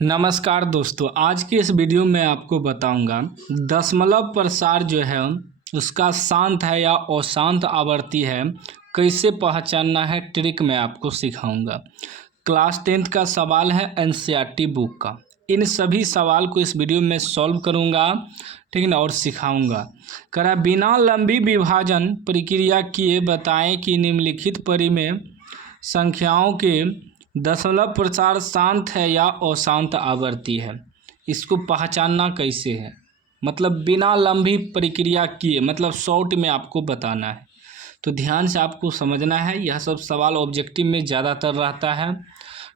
नमस्कार दोस्तों, आज के इस वीडियो में आपको बताऊंगा दशमलव प्रसार जो है उसका शांत है या अशांत आवर्ती है, कैसे पहचानना है ट्रिक मैं आपको सिखाऊंगा। क्लास 10th का सवाल है एनसीईआरटी बुक का। इन सभी सवाल को इस वीडियो में सॉल्व करूंगा, ठीक है ना, और सिखाऊंगा। करा बिना लंबी विभाजन प्रक्रिया किए बताएं कि निम्नलिखित परिमेय संख्याओं के दशमलव प्रसार शांत है या अशांत आवर्ती है। इसको पहचानना कैसे है, मतलब बिना लंबी प्रक्रिया किए, मतलब शॉर्ट में आपको बताना है। तो ध्यान से आपको समझना है, यह सब सवाल ऑब्जेक्टिव में ज़्यादातर रहता है,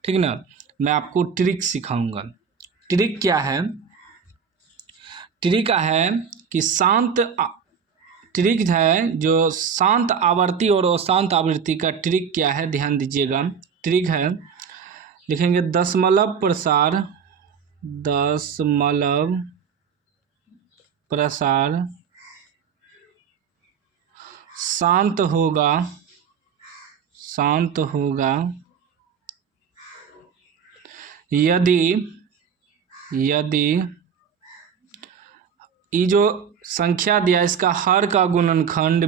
ठीक ना। मैं आपको ट्रिक सिखाऊंगा। ट्रिक क्या है? ट्रिक है कि ट्रिक है जो शांत आवर्ती और अशांत आवर्ती का ट्रिक क्या है, ध्यान दीजिएगा। ट्रिक है, लिखेंगे दशमलव प्रसार शांत होगा यदि ये जो संख्या दिया इसका हर का गुणनखंड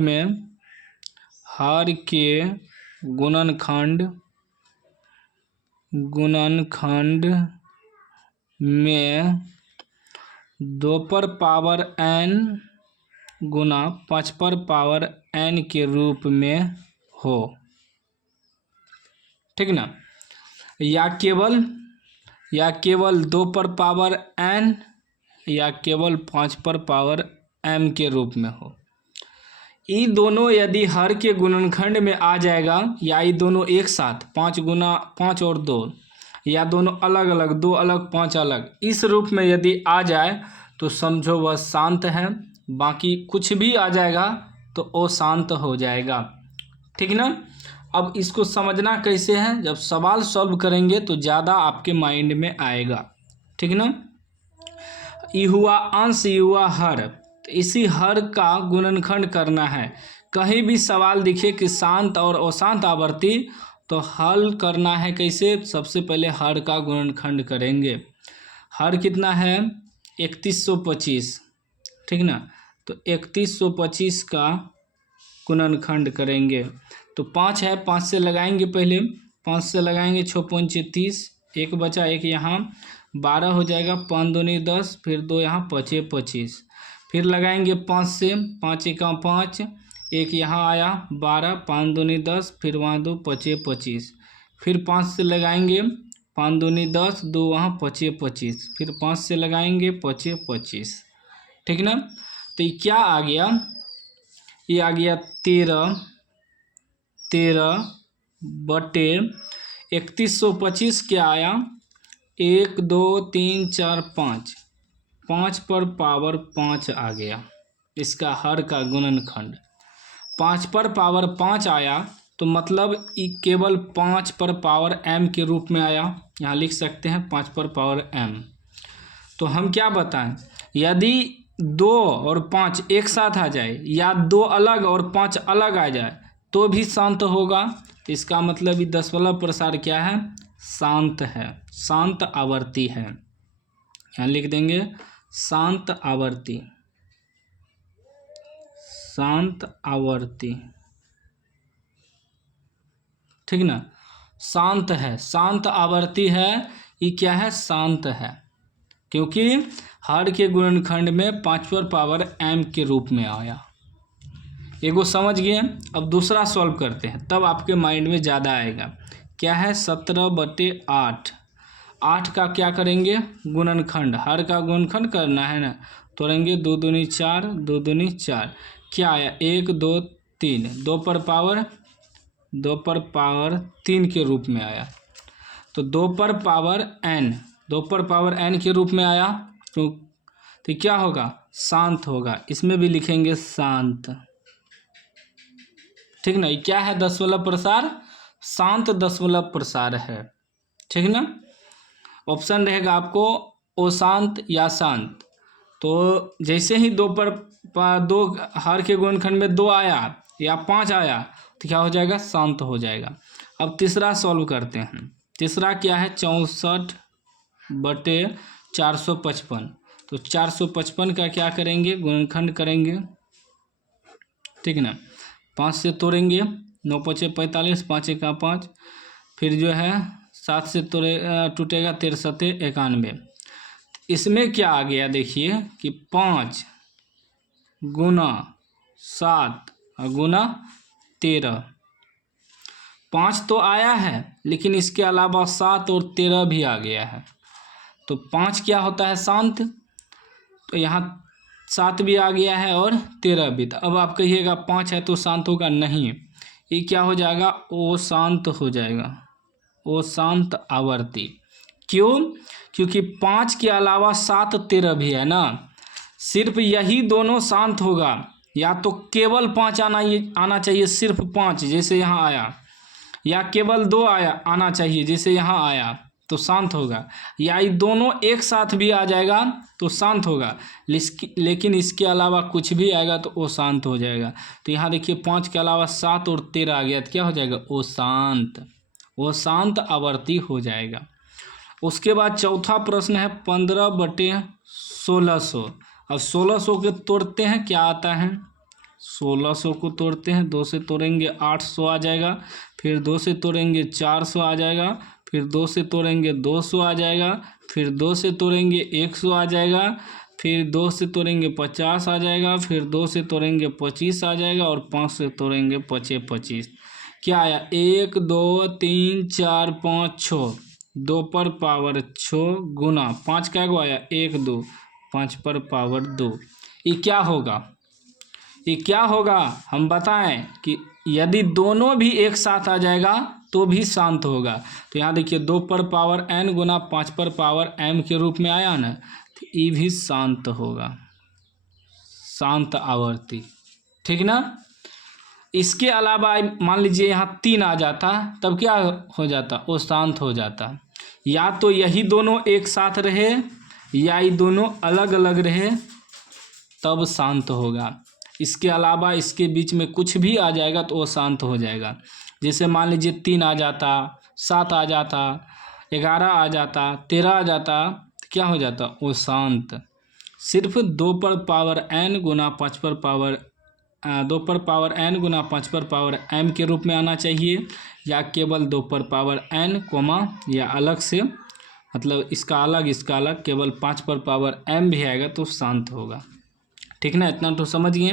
में 2 पर पावर n गुना 5 पर पावर n के रूप में हो, ठीक ना। या केवल 2 पर पावर n या केवल 5 पर पावर m के रूप में हो। ये दोनों यदि हर के गुणनखंड में आ जाएगा, या ये दोनों एक साथ 5 गुना 5 और 2, या दोनों अलग अलग 2 अलग 5 अलग, इस रूप में यदि आ जाए तो समझो वह शांत है। बाकी कुछ भी आ जाएगा तो अशांत हो जाएगा, ठीक ना। अब इसको समझना कैसे है, जब सवाल सॉल्व करेंगे तो ज़्यादा आपके माइंड में आएगा, ठीक ना। ये हुआ अंश, ये हुआ हर, तो इसी हर का गुणनखंड करना है। कहीं भी सवाल दिखे कि शांत और अशांत आवर्ती, तो हल करना है कैसे? सबसे पहले हर का गुणनखंड करेंगे। हर कितना है? 3125, ठीक ना। तो 3125 का गुणनखंड करेंगे तो 5 है, 5 से लगाएंगे, पहले 5 से लगाएंगे 6 5 30, एक बचा, एक यहाँ 12 हो जाएगा, 5 दूनी 10, फिर 2 यहाँ 5 25, फिर लगाएंगे 5 से, 5 एका 5, एक यहाँ आया 12, 5 दूनी 10, फिर वहाँ 2 5 25, फिर 5 से लगाएंगे 5 दूनी 10, 2 वहाँ 5 25, फिर 5 से लगाएंगे 5 25, ठीक ना। तो ये क्या आ गया? ये आ गया 13 बटे 3125 क्या आया? 1 2 3 4 5, 5 पर पावर 5 आ गया। इसका हर का गुणनखंड 5 पर पावर 5 आया, तो मतलब ये केवल 5 पर पावर m के रूप में आया। यहाँ लिख सकते हैं 5 पर पावर m। तो हम क्या बताएं, यदि 2 और 5 एक साथ आ जाए, या 2 अलग और 5 अलग आ जाए, तो भी शांत होगा। तो इसका मतलब ये दशमलव प्रसार क्या है? शांत है, शांत आवर्ती है। यहाँ लिख देंगे शांत आवर्ती, ठीक ना। शांत है, शांत आवर्ती है। ये क्या है? शांत है, क्योंकि हर के गुणनखंड में 5 पर पावर m के रूप में आया। एगो समझ गए। अब दूसरा सॉल्व करते हैं, तब आपके माइंड में ज़्यादा आएगा। क्या है? 17 बटे 8। 8 का क्या करेंगे? गुणनखंड, हर का गुणनखंड करना है ना। तोड़ेंगे 2 दूनी 4, 2 दूनी 4, क्या आया? 1 2 3, 2 पर पावर 3 के रूप में आया। तो 2 पर पावर n के रूप में आया, तो क्या होगा? शांत होगा। इसमें भी लिखेंगे शांत, ठीक ना। ये क्या है? दशमलव प्रसार, शांत दशमलव प्रसार है, ठीक ना। ऑप्शन रहेगा आपको अशांत या शांत। तो जैसे ही 2 पर 2 हर के गुणनखंड में 2 आया या 5 आया, तो क्या हो जाएगा? शांत हो जाएगा। अब तीसरा सॉल्व करते हैं। तीसरा क्या है? 64 बटे 455। तो 455 का क्या करेंगे, गुणनखंड करेंगे, ठीक है ना। 5 से तोड़ेंगे, 9 पचे 45, 5 एका 5, फिर जो है 7 से टूटेगा 13 सते 91। इसमें क्या आ गया देखिए कि 5 गुना 7 गुना 13, 5 तो आया है लेकिन इसके अलावा 7 और 13 भी आ गया है। तो 5 क्या होता है, शांत, तो यहाँ 7 भी आ गया है और 13 भी। तो अब आप कहिएगा 5 है तो शांत होगा, नहीं, ये क्या हो जाएगा, अशांत हो जाएगा, अशांत आवर्ती। क्यों, क्योंकि 5 के अलावा 7 13 भी है ना, सिर्फ यही दोनों शांत होगा। या तो केवल 5 आना चाहिए, सिर्फ 5 जैसे यहाँ आया, या केवल 2 आना चाहिए जैसे यहाँ आया तो शांत होगा, या ये दोनों एक साथ भी आ जाएगा तो शांत होगा। लेकिन इसके अलावा कुछ भी आएगा तो वो शांत हो जाएगा। तो यहाँ देखिए 5 के अलावा 7 और 13 आ गया तो क्या हो जाएगा, वो शांत आवर्ती हो जाएगा। उसके बाद चौथा प्रश्न है 15/1600। अब 1600 के तोड़ते हैं, क्या आता है, 1600 को तोड़ते हैं, 2 से तोड़ेंगे 800 आ जाएगा, फिर 2 से तोड़ेंगे 400 आ जाएगा, फिर 2 से तोड़ेंगे 200 आ जाएगा, फिर 2 से तोड़ेंगे 100 आ जाएगा, फिर 2 से तोड़ेंगे 50 आ जाएगा, फिर 2 से तोड़ेंगे 25 आ जाएगा, और 5 से तोड़ेंगे 25। क्या आया, 1 2 3 4 5 6, 2 पर पावर 6 गुना 5 का गो आया 1 2, 5 पर पावर 2। ये क्या होगा, हम बताएं कि यदि दोनों भी एक साथ आ जाएगा तो भी शांत होगा। तो यहाँ देखिए 2 पर पावर n गुना 5 पर पावर m के रूप में आया ना, तो ये भी शांत होगा, शांत आवर्ती, ठीक ना। इसके अलावा मान लीजिए यहाँ 3 आ जाता, तब क्या हो जाता, वो शांत हो जाता। या तो यही दोनों एक साथ रहे या ये दोनों अलग अलग रहे तब शांत होगा। इसके अलावा इसके बीच में कुछ भी आ जाएगा तो वो शांत हो जाएगा। जैसे मान लीजिए 3 आ जाता, 7 आ जाता, 11 आ जाता, 13 आ जाता, तो क्या हो जाता, वो शांत। सिर्फ 2 पर पावर n गुना 5 पर पावर 2 पर पावर n गुना 5 पर पावर m के रूप में आना चाहिए, या केवल 2 पर पावर n कोमा, या अलग से, मतलब इसका अलग केवल 5 पर पावर m भी आएगा तो शांत होगा, ठीक ना। इतना तो समझ गए।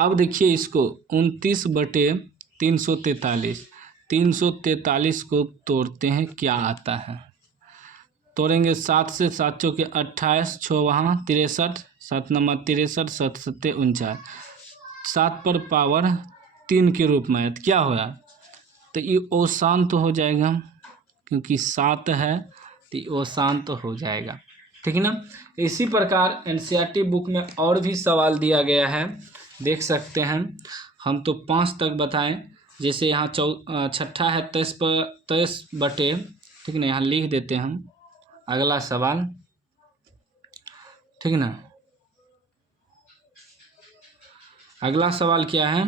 अब देखिए इसको 29/343 को तोड़ते हैं, क्या आता है, तोड़ेंगे 7 से 7 चौके 28, 6 वहाँ 63, 7 नंबर 63, 7 सत्ते 49, 7 पर पावर 3 के रूप में है तो क्या होगा, तो ये अशांत हो जाएगा, क्योंकि 7 है तो ये अशांत हो जाएगा, ठीक है ना। इसी प्रकार एनसीईआरटी बुक में और भी सवाल दिया गया है, देख सकते हैं। हम तो 5 तक बताएं, जैसे यहाँ छठा है 23 बटे, ठीक ना, यहाँ लिख देते हैं हम अगला सवाल, ठीक ना। अगला सवाल क्या है,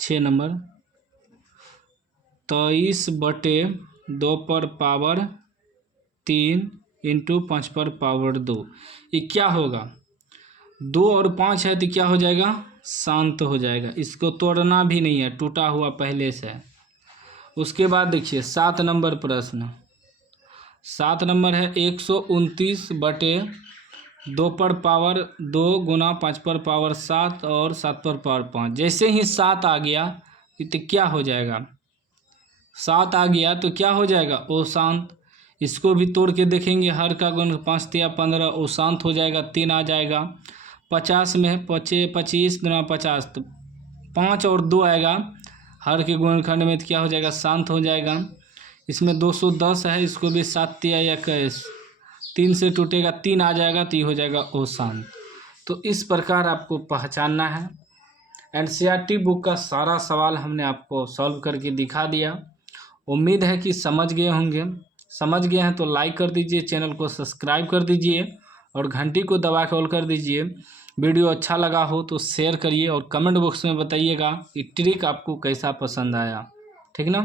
6 नंबर 23/2 पर पावर 3 इंटू 5 पर पावर 2। ये क्या होगा, 2 और 5 है तो क्या हो जाएगा, शांत हो जाएगा। इसको तोड़ना भी नहीं है, टूटा हुआ पहले से है। उसके बाद देखिए 7 नंबर प्रश्न, 7 नंबर है 129/2 पर पावर 2 गुना 5 पर पावर 7 और 7 पर पावर 5। जैसे ही 7 आ गया तो क्या हो जाएगा, 7 आ गया तो क्या हो जाएगा, वो शांत। इसको भी तोड़ के देखेंगे, हर का गुण 5 या 15, वो शांत हो जाएगा, 3 आ जाएगा। 50 में 25 गुना 50 तो 5 और 2 आएगा, हर के गुणनखंड में तो क्या हो जाएगा, शांत हो जाएगा। इसमें 210 है, इसको भी 7 या 21, 3 से टूटेगा 3 आ जाएगा तो ये हो जाएगा वो शांत। तो इस प्रकार आपको पहचानना है। एनसीईआरटी बुक का सारा सवाल हमने आपको सॉल्व करके दिखा दिया। उम्मीद है कि समझ गए होंगे। समझ गए हैं तो लाइक कर दीजिए, चैनल को सब्सक्राइब कर दीजिए और घंटी को दबा के ऑल कर दीजिए। वीडियो अच्छा लगा हो तो शेयर करिए और कमेंट बॉक्स में बताइएगा कि ट्रिक आपको कैसा पसंद आया, ठीक ना।